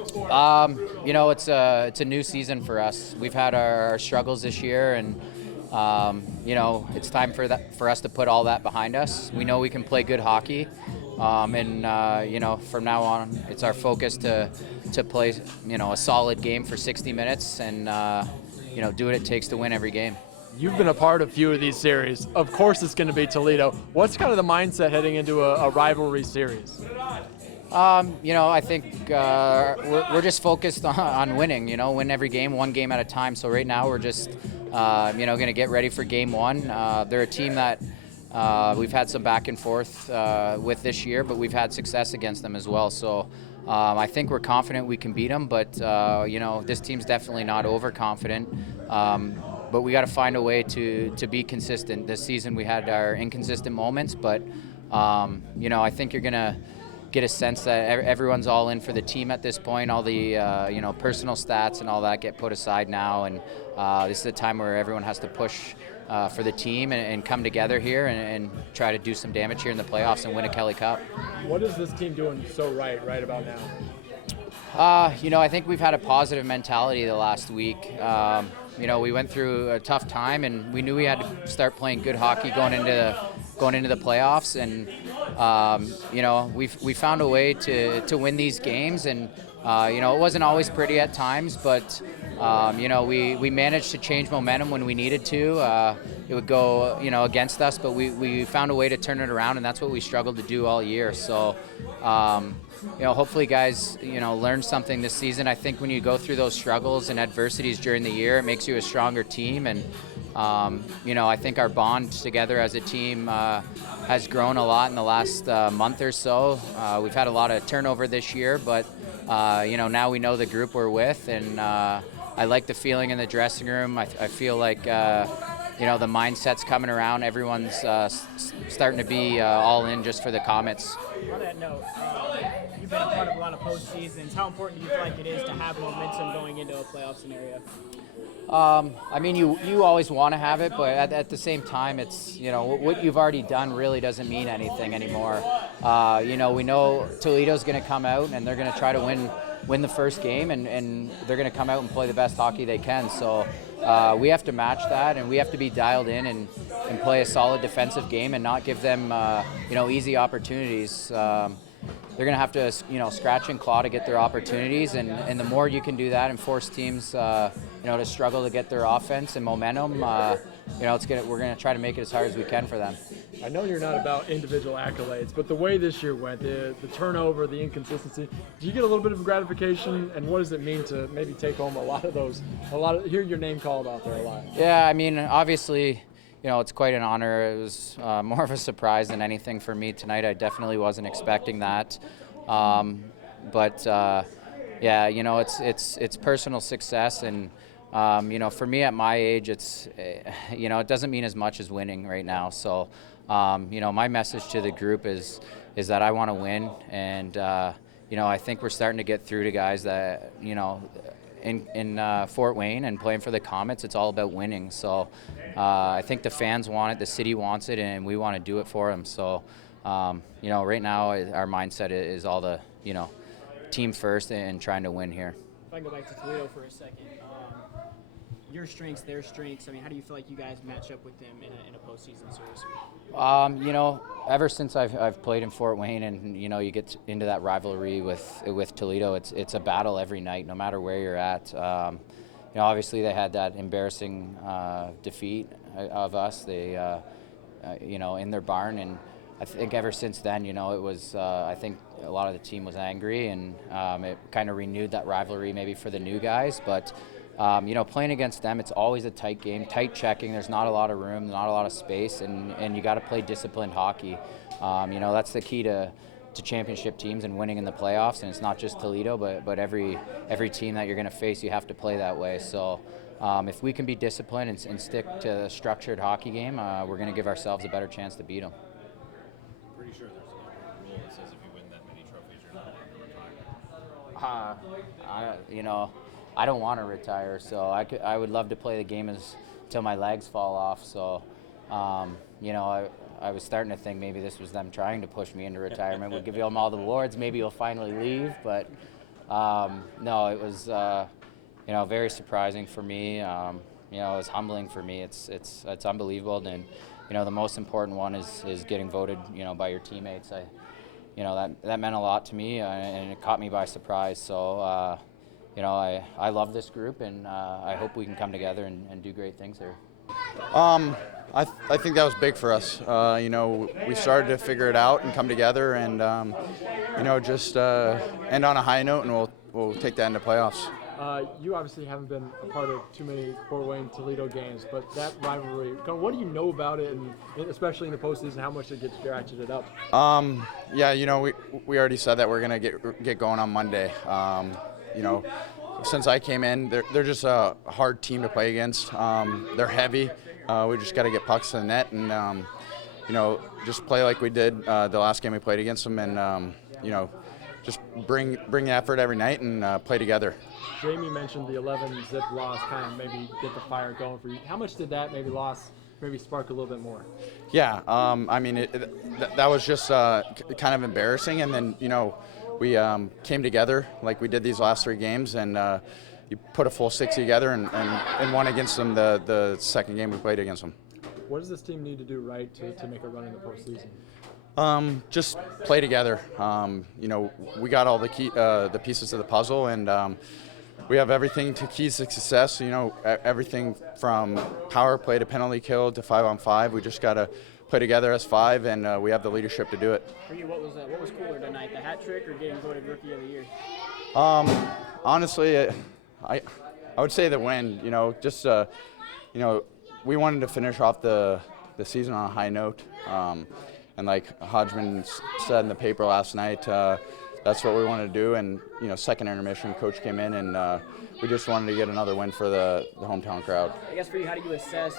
It's a new season for us. We've had our struggles this year, and it's time for us to put all that behind us. We know we can play good hockey, and from now on, it's our focus to play a solid game for 60 minutes and do what it takes to win every game. You've been a part of a few of these series. Of course, it's going to be Toledo. What's kind of the mindset heading into a rivalry series? I think we're just focused on winning. Win every game, one game at a time. So right now we're just going to get ready for game one. They're a team that we've had some back and forth with this year, but we've had success against them as well. So I think we're confident we can beat them, but this team's definitely not overconfident. But we got to find a way to be consistent. This season we had our inconsistent moments, but I think you're gonna get a sense that everyone's all in for the team at this point. All the personal stats and all that get put aside now, and this is a time where everyone has to push for the team and come together here and try to do some damage here in the playoffs and win a Kelly Cup. What is this team doing so right about now? I think we've had a positive mentality the last week. We went through a tough time, and we knew we had to start playing good hockey going into the playoffs. And we found a way to win these games, and it wasn't always pretty at times, but we managed to change momentum when we needed to. It would go against us, but we found a way to turn it around, and that's what we struggled to do all year. So. Hopefully guys, learn something this season. I think when you go through those struggles and adversities during the year, it makes you a stronger team. And, I think our bond together as a team has grown a lot in the last month or so. We've had a lot of turnover this year, but, now we know the group we're with. And I like the feeling in the dressing room. I feel like, the mindset's coming around. Everyone's starting to be all in just for the Komets. On that note, you've been a part of a lot of postseasons. How important do you feel like it is to have momentum going into a playoff scenario? You always want to have it, but at the same time, it's, what you've already done really doesn't mean anything anymore. We know Toledo's going to come out and they're going to try to win the first game, and they're going to come out and play the best hockey they can. So we have to match that, and we have to be dialed in and play a solid defensive game and not give them, easy opportunities. They're going to have to, scratch and claw to get their opportunities, and the more you can do that and force teams, to struggle to get their offense and momentum, we're going to try to make it as hard as we can for them. I know you're not about individual accolades, but the way this year went, the turnover, the inconsistency, do you get a little bit of gratification, and what does it mean to maybe take home hear your name called out there a lot? Yeah, obviously, it's quite an honor. It was more of a surprise than anything for me tonight. I definitely wasn't expecting that. It's personal success, and for me at my age, it doesn't mean as much as winning right now. So, my message to the group is that I want to win, and I think we're starting to get through to guys that in Fort Wayne and playing for the Komets, it's all about winning. So I think the fans want it, the city wants it, and we want to do it for them. So right now our mindset is all the team first and trying to win here. If I can go back to Toledo for a second, your strengths, their strengths. How do you feel like you guys match up with them in a postseason series? Ever since I've played in Fort Wayne, and you get into that rivalry with Toledo, it's a battle every night, no matter where you're at. Obviously they had that embarrassing defeat of us. They, in their barn, and I think ever since then, it was. I think a lot of the team was angry, and it kind of renewed that rivalry maybe for the new guys, but. Playing against them, it's always a tight game, tight checking. There's not a lot of room, not a lot of space, and you got to play disciplined hockey. That's the key to championship teams and winning in the playoffs. And it's not just Toledo, but every team that you're going to face, you have to play that way. So if we can be disciplined and stick to the structured hockey game, we're going to give ourselves a better chance to beat them. Pretty sure there's a rule that says if you win that many trophies, you're not allowed to retire. I don't want to retire, so I would love to play the game until my legs fall off. So, I was starting to think maybe this was them trying to push me into retirement. We'll give them all the awards, maybe you'll finally leave. But, No, it was very surprising for me. It was humbling for me. It's unbelievable, and the most important one is getting voted by your teammates. That meant a lot to me, and it caught me by surprise. So I love this group, and I hope we can come together and do great things here. I think that was big for us. We started to figure it out and come together, and just end on a high note, and we'll take that into playoffs. You obviously haven't been a part of too many Fort Wayne Toledo games, but that rivalry, what do you know about it, and especially in the postseason, how much it gets ratcheted up? We already said that we're gonna get going on Monday. Since I came in, they're just a hard team to play against. They're heavy. We just got to get pucks to the net and just play like we did the last game we played against them, and just bring the effort every night and play together. Jamie mentioned the 11-zip loss kind of maybe get the fire going for you. How much did that maybe spark a little bit more? Yeah, that was just kind of embarrassing, and then we came together like we did these last 3 games, and you put a full 60 together and won against them the second game we played against them. What does this team need to do right to make a run in the postseason? Just play together. We got all the pieces of the puzzle, and we have everything to keys to success. Everything from power play to penalty kill to 5-on-5. We just got to play together as 5, and we have the leadership to do it. For you, what was cooler tonight, the hat trick or getting voted Rookie of the Year? Honestly, I would say the win. We wanted to finish off the season on a high note, and like Hodgman said in the paper last night, that's what we wanted to do. And second intermission, coach came in, and we just wanted to get another win for the hometown crowd. I guess for you, how do you assess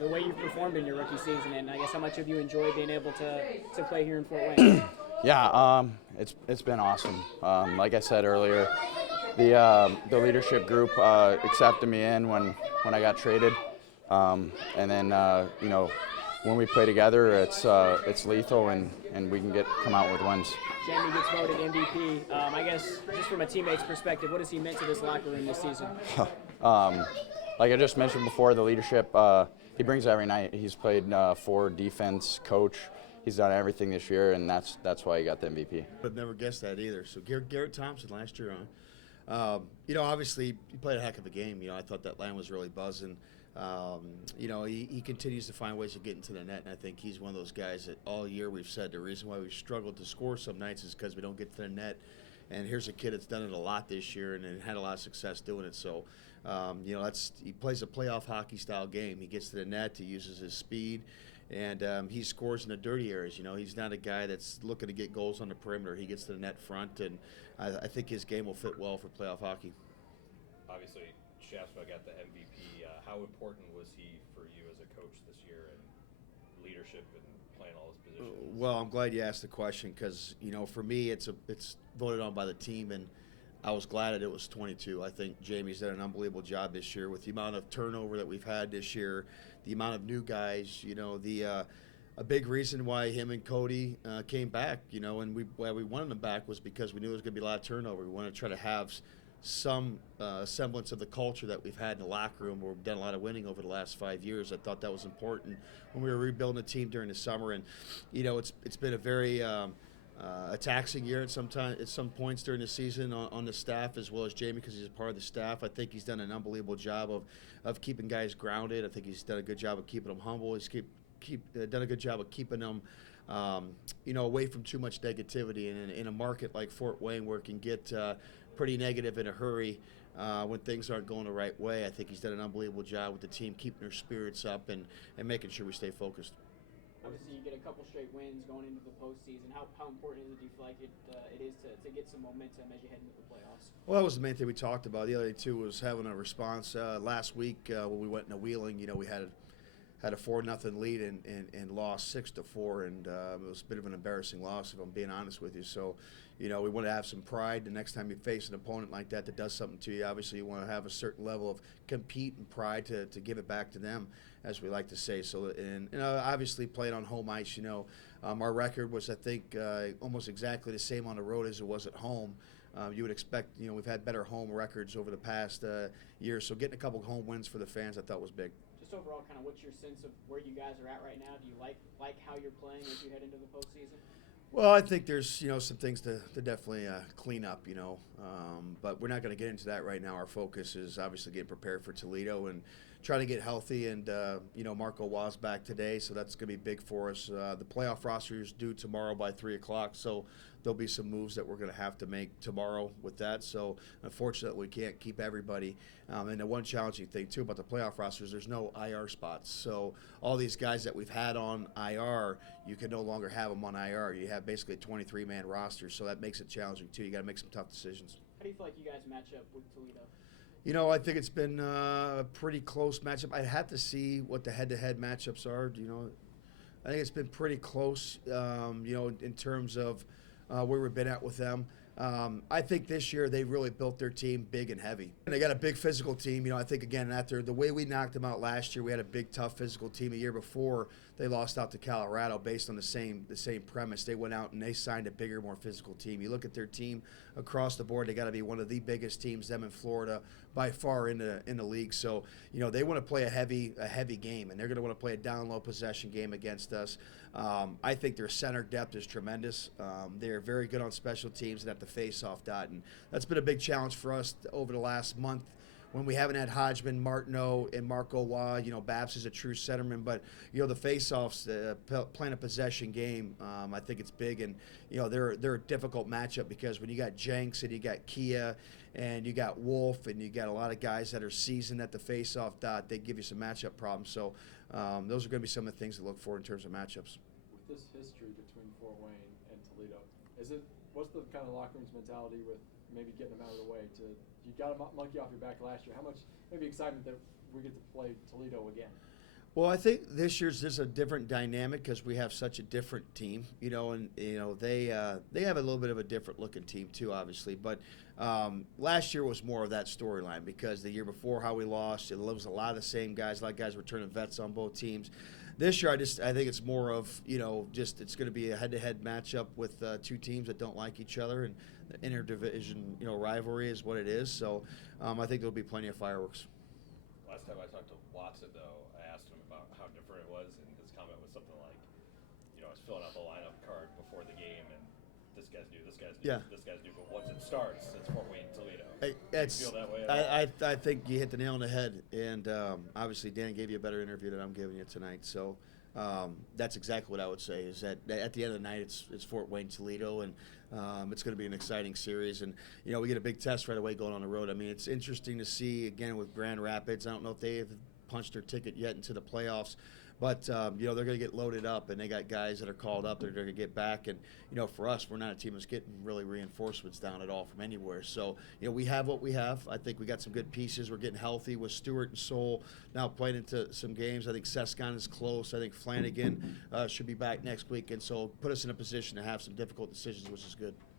the way you've performed in your rookie season, and I guess how much have you enjoyed being able to play here in Fort Wayne? Yeah, it's been awesome. Like I said earlier, the leadership group accepted me in when I got traded, and then when we play together, it's lethal, and we can come out with wins. Jamie gets voted MVP. I guess just from a teammate's perspective, what has he meant to this locker room this season? Like I just mentioned before, the leadership he brings every night. He's played forward, defense, coach. He's done everything this year, and that's why he got the MVP. But never guessed that either. So Garrett Thompson last year obviously he played a heck of a game. I thought that line was really buzzing. He continues to find ways to get into the net, and I think he's one of those guys that all year we've said the reason why we've struggled to score some nights is because we don't get to the net. And here's a kid that's done it a lot this year and had a lot of success doing it. So, he plays a playoff hockey style game. He gets to the net, he uses his speed, and he scores in the dirty areas. He's not a guy that's looking to get goals on the perimeter. He gets to the net front, and I think his game will fit well for playoff hockey. Obviously, Schaafsma got the MVP. How important was he for you as a coach this year and leadership and playing all his positions? Well, I'm glad you asked the question because, for me, it's voted on by the team, and I was glad that it was 22. I think Jamie's done an unbelievable job this year with the amount of turnover that we've had this year, the amount of new guys, a big reason why him and Cody came back, and why we wanted them back was because we knew there was going to be a lot of turnover. We wanted to try to have some semblance of the culture that we've had in the locker room where we've done a lot of winning over the last 5 years. I thought that was important when we were rebuilding the team during the summer. And, it's been a very a taxing year at some points during the season on the staff as well as Jamie because he's a part of the staff. I think he's done an unbelievable job of keeping guys grounded. I think he's done a good job of keeping them humble. He's done a good job of keeping them away from too much negativity. And in a market like Fort Wayne where it can get pretty negative in a hurry when things aren't going the right way, I think he's done an unbelievable job with the team keeping their spirits up and making sure we stay focused. Obviously, you get a couple straight wins going into the postseason. How important is it, do you feel like it is to get some momentum as you head into the playoffs? Well, that was the main thing we talked about. The other thing, too, was having a response. Last week when we went into Wheeling, we had a 4-0 lead and lost 6-4, and it was a bit of an embarrassing loss, if I'm being honest with you. So, we want to have some pride the next time you face an opponent like that does something to you. Obviously, you want to have a certain level of compete and pride to give it back to them, as we like to say. So, and obviously playing on home ice, our record was, I think, almost exactly the same on the road as it was at home. You would expect, we've had better home records over the past year, so getting a couple of home wins for the fans I thought was big. Just overall, kind of what's your sense of where you guys are at right now? Do you like how you're playing as you head into the postseason? Well, I think there's some things to definitely clean up, but we're not going to get into that right now. Our focus is obviously getting prepared for Toledo and try to get healthy. And Marco Wa's back today, so that's going to be big for us. The playoff roster is due tomorrow by 3:00, so there'll be some moves that we're going to have to make tomorrow with that. So unfortunately, we can't keep everybody. And the one challenging thing too about the playoff rosters, there's no IR spots. So all these guys that we've had on IR, you can no longer have them on IR. You have basically a 23-man roster, so that makes it challenging too. You got to make some tough decisions. How do you feel like you guys match up with Toledo? I think it's been a pretty close matchup. I'd have to see what the head-to-head matchups are. I think it's been pretty close, in terms of where we've been at with them. I think this year they really built their team big and heavy. And they got a big physical team. I think, again, after the way we knocked them out last year, we had a big, tough physical team. A year before, they lost out to Colorado based on the same premise. They went out and they signed a bigger, more physical team. You look at their team across the board, they got to be one of the biggest teams, them in Florida, by far in the league. So, they want to play a heavy game, and they're going to want to play a down-low possession game against us. I think their center depth is tremendous. They're very good on special teams and at the face-off dot, and that's been a big challenge for us over the last month when we haven't had Hodgman, Martineau, and Marco Wa. Babs is a true centerman, but the face-offs, playing a possession game, I think it's big, and they're a difficult matchup because when you got Jenks and you got Kia and you got Wolf and you got a lot of guys that are seasoned at the face-off dot, they give you some matchup problems. So those are going to be some of the things to look for in terms of matchups. With this history between Fort Wayne and Toledo, what's the kind of locker room's mentality with maybe getting them out of the way? You got a monkey off your back last year. How much maybe excitement that we get to play Toledo again? Well, I think this year's just a different dynamic because we have such a different team, and they have a little bit of a different looking team too, obviously. But last year was more of that storyline because the year before how we lost, it was a lot of the same guys. A lot of guys returning vets on both teams. This year, I think it's more of it's going to be a head-to-head matchup with two teams that don't like each other, and the interdivision rivalry is what it is. So I think there'll be plenty of fireworks. Last time I talked to Watson, though, I asked him about how different it was, and his comment was something like, I was filling out the lineup card before the game, and this guy's new, this guy's new, this guy's new, but once it starts, it's Fort Wayne, Toledo. Do you feel that way? I think you hit the nail on the head, and obviously Dan gave you a better interview than I'm giving you tonight. So that's exactly what I would say. Is that at the end of the night, it's Fort Wayne, Toledo, and it's going to be an exciting series. And we get a big test right away going on the road. I mean, it's interesting to see again with Grand Rapids. I don't know if they have punched their ticket yet into the playoffs. But, they're going to get loaded up, and they got guys that are called up. They're going to get back. And, for us, we're not a team that's getting really reinforcements down at all from anywhere. So, we have what we have. I think we got some good pieces. We're getting healthy with Stewart and Soul now playing into some games. I think Sescon is close. I think Flanagan should be back next week. And so put us in a position to have some difficult decisions, which is good.